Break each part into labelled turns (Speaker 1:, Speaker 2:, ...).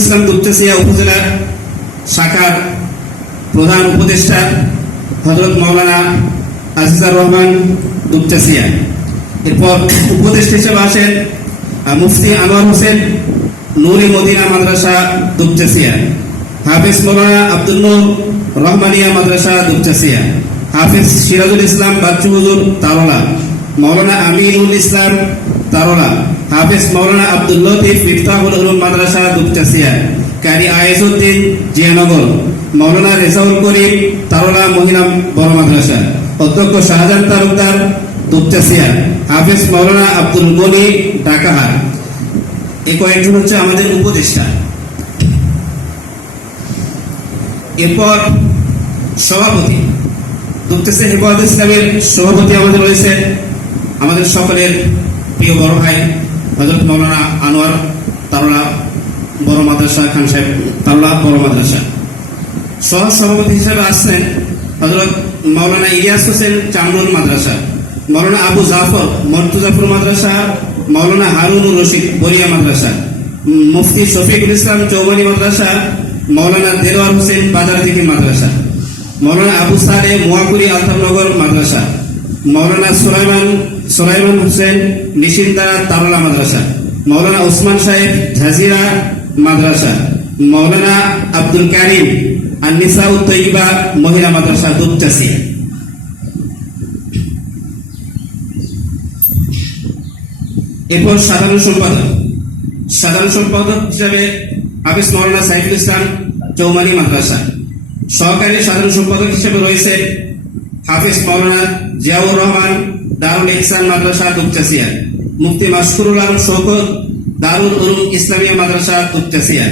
Speaker 1: ইসলাম দুপচাচিয়া উপজেলার শাখার প্রধান উপদেষ্টা হজরত মাওলানা আজিজার রহমান দুপচাচিয়া এরপর উপদেষ্টা হিসেবে আসেন মুফতি আনোয়ার হোসেন নুরি মদিনা মাদ্রাসা দুপচাচিয়া হাফিজ মৌলানা আব্দুল রহমানিয়া মাদ্রাসা দুপচাচিয়া হাফিজ সিরাজুল ইসলাম বাচ্চু হুজুর তারলা। মৌলানা আমিনুল ইসলাম তারলা। হাফিজ মৌলানা আব্দুল লতিফ ইফতাহুল উলুম মাদ্রাসা দুপচাচিয়া কারি আয়েজউদ্দিন জিয়ানগর, মৌলানা রেজাউল করিম তারলা মহিলা বড় মাদ্রাসা, অধ্যক্ষ শাহজাহান তালুকদার দুপচাচিয়া হাফিজ মৌলানা আব্দুল গনি ঢাকাহার এই কয়েকজন হচ্ছে আমাদের উপদেষ্টা। এরপর সভাপতি। দুপ্তেসে হেফাজত ইসলামের সভাপতি আমাদের রয়েছে, আমাদের সকলের প্রিয় বড় ভাই হজরত মৌলানা আনোয়ার তারলা বড় মাদ্রাসা খান সাহেব, তারলা বড় মাদ্রাসা। সহ সভাপতি হিসেবে আসছেন হজরত মাওলানা ইলিয়াস হোসেন চামরুল মাদ্রাসা, মৌলানা আবু জাফর মর্তুজাফর মাদ্রাসা, মৌলানা হারুনুর রশিদ বরিয়া মাদ্রাসা, মুফতি শফিকুল ইসলাম চৌমানি মাদ্রাসা, মৌলানা দেলোয়ার হোসেন বাজারদিঘি মাদ্রাসা, মৌলানা আবু সালে মোয়াকুরি আলতাফনগর মাদ্রাসা, মৌলানা সুলাইমান সুলাইমান হোসেন নিশিন্দারা তারলা মাদ্রাসা মৌলানা ওসমান সাহেব ঝাজিরা মাদ্রাসা মৌলানা আব্দুল কারিম আনিসা উত্তইবা মহিলা মাদ্রাসা দুপচাসিয়া এরপর সাধারণ সম্পাদক। সাধারণ সম্পাদক হিসাবে হাফিজ মৌলানা সাইফুল ইসলাম চৌমানি মাদ্রাসা। সহকারী সাধারণ সম্পাদক হিসেবে রয়েছে হাফিজ মৌলানা জিয়াউর রহমান দারুল ইহসান মাদ্রাসা দুপচাসিয়া। মুফতি মাসকুরুল আলম শৌকত দারুল উলুম ইসলামিয়া মাদ্রাসা দুপচাসিয়া।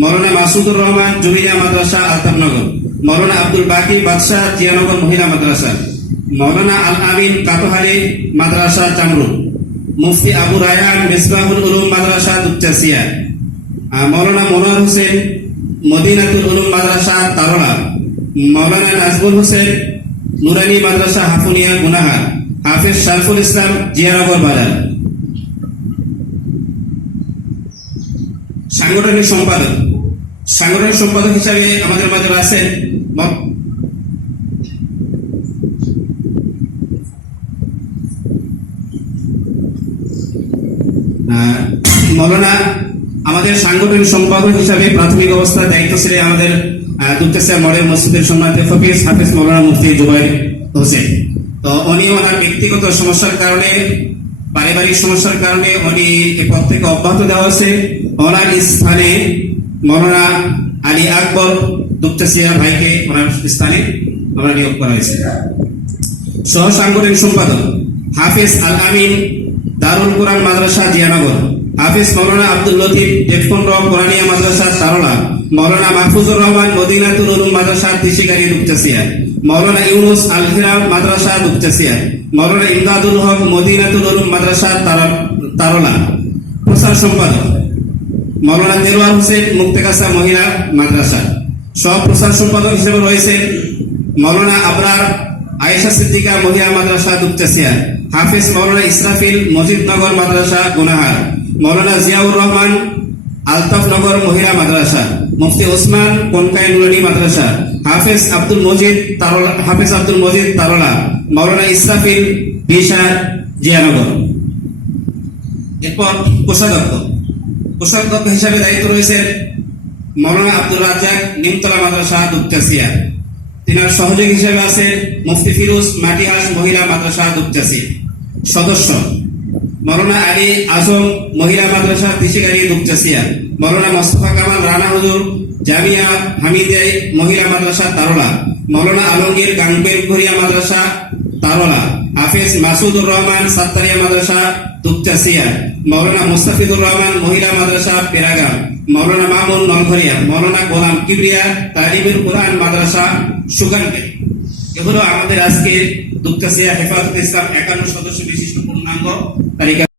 Speaker 1: মৌলানা মাসুদুর রহমান জুমিয়া মাদ্রাসা আলতাফনগর। মৌলানা আব্দুল বাকি বাদশাহ জিয়ানগর মহিলা মাদ্রাসা। মৌলানা আল আমিন কাটোহারি মাদ্রাসা চামরুল। মুফতি আবু রায়হান মিসবাহুল উলুম মাদ্রাসা দুপচাসিয়া। মৌলানা মনোয়ার হোসেন মদিনাতুল উলুম মাদ্রাসা তারলা মৌলানা নাজমুল হোসেন নুরানি মাদ্রাসা হাফুনিয়া গুনাহার। হাফিজ শারফুল ইসলাম জিয়ানগর বাজার। সাংগঠনিক সম্পাদক। সাংগঠনিক সম্পাদক হিসাবে আমাদের মাঝে আছেন মৌলানা, আমাদের সাংগঠনিক সম্পাদক হিসাবে প্রাথমিক অবস্থায় দায়িত্ব ছিলেন আমাদের দুপ্তেসা মডেল মসজিদের সম্মানিত ফকির হাফিজ মৌলানা মুফতি জুবাইর হোসেন। তো উনি ওনার ব্যক্তিগত সমস্যার কারণে, পারিবারিক সমস্যার কারণে উনি এই পদ থেকে অব্যাহত দেওয়া হয়েছে। ওনার স্থানে মৌলানা আলী আকবর দুপ্তেসিয়া ভাইকে ওনার স্থানে আমরা নিয়োগ করা হয়েছে। সহ সাংগঠনিক সম্পাদক হাফিজ আল আমিন দারুল কোরআন মাদ্রাসা জিয়ানগর, হাফিজ মৌলানা আব্দুল লতিফ দেবকুণ্ড কোরআনিয়া মাদ্রাসা তারলা মৌলানা মাহফুজুর রহমান মদিনাতুল উলুম মাদ্রাসা তিসিকারি দুপচাসিয়া মৌলানা ইউনুস আল হিরাম মাদ্রাসা দুপচাসিয়া মৌলানা ইমদাদুল হক মদিনাতুল উলুম মাদ্রাসা তার- তারলা। প্রচার সম্পাদক। মৌলানা দেলোয়ার হোসেন মুক্তেকাসা মহিলা মাদ্রাসা। সব প্রচার সম্পাদক হিসেবে রয়েছে মৌলানা আবরার আয়েশা সিদ্দিকা মহিলা মাদ্রাসা দুপচাসিয়া হাফিজ মৌলানা ইসরাফিল মজিদনগর মাদ্রাসা গুনাহার। মৌলানা জিয়াউর রহমান আলতাফনগর মহিলা মাদ্রাসা। মুফতি ওসমান কনকাই নুরানি মাদ্রাসা, হাফিজ আব্দুল মজিদ তারলা, হাফিজ আব্দুল মজিদ তারলা মৌলানা ইসরাফিল বিশা জিয়ানগর। এরপর কোষাধ্যক্ষ কোষাধ্যক্ষ হিসাবে দায়িত্ব রয়েছেন মৌলানা আব্দুল রাজ্জাক নিমতলা মাদ্রাসা দুপচাসিয়া তিনার সহযোগী হিসেবে আছেন মুফতি ফিরোজ মাটিহাস মহিলা মাদ্রাসা দুপচাসিয়া সদস্য মৌলানা আলী আজম মহিলা মাদ্রাসা তিসিগাড়ি দুপচাসিয়া মৌলানা মোস্তফা কামাল রানা হুজুর জামিয়া হামিদে মহিলা মাদ্রাসা তারলা মৌলানা আলমগীর গাঙ্গের মাদ্রাসা তারলা হাফিজ মাসুদুর রহমান সাত্তারিয়া মাদ্রাসা দুপচাসিয়া মৌলানা মুস্তাফিদুর রহমান মহিলা মাদ্রাসা পেরাগাম মৌলানা মামুন নলঘরিয়া মৌলানা গোলাম কিবরিয়া তালিবুল কোরআন মাদ্রাসা সুগানকে এগুলো আমাদের আজকে দুপচাসিয়া হেফাজত ইসলাম একান্ন সদস্য বিশিষ্ট পূর্ণাঙ্গ তালিকা